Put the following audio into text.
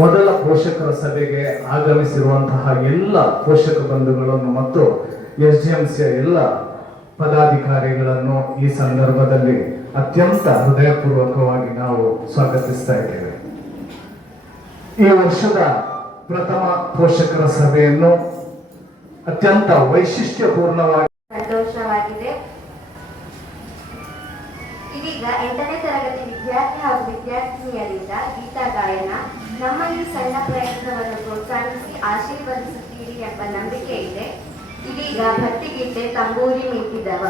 ಮೊದಲ ಪೋಷಕರ ಸಭೆಗೆ ಆಗಮಿಸಿರುವಂತಹ ಎಲ್ಲ ಪೋಷಕ ಬಂಧುಗಳನ್ನು ಮತ್ತು SDMCಯ ಎಲ್ಲ ಪದಾಧಿಕಾರಿಗಳನ್ನು ಈ ಸಂದರ್ಭದಲ್ಲಿ ಅತ್ಯಂತ ಹೃದಯಪೂರ್ವಕವಾಗಿ ನಾವು ಸ್ವಾಗತಿಸ್ತಾ ಇದ್ದೇವೆ. ಈ ವರ್ಷದ ಪ್ರಥಮ ಪೋಷಕರ ಸಭೆಯನ್ನು ಅತ್ಯಂತ ವೈಶಿಷ್ಟ್ಯಪೂರ್ಣವಾಗಿ ಸಂತೋಷವಾಗಿದೆ. ಇದೀಗ 8ನೇ ತರಗತಿ ವಿದ್ಯಾರ್ಥಿ ಹಾಗೂ ವಿದ್ಯಾರ್ಥಿನಿಯರಿಂದ ಗೀತ ಗಾಯನ. ನಮ್ಮ ಈ ಸಣ್ಣ ಪ್ರಯತ್ನವನ್ನು ಪ್ರೋತ್ಸಾಹಿಸಿ ಆಶೀರ್ವದಿಸುತ್ತೀರಿ ಎಂಬ ನಂಬಿಕೆ ಇದೆ. ಇದೀಗ ಭಕ್ತಿಗೀತೆ ತಂಬೂರಿ ಮಿಂಚಿದವ.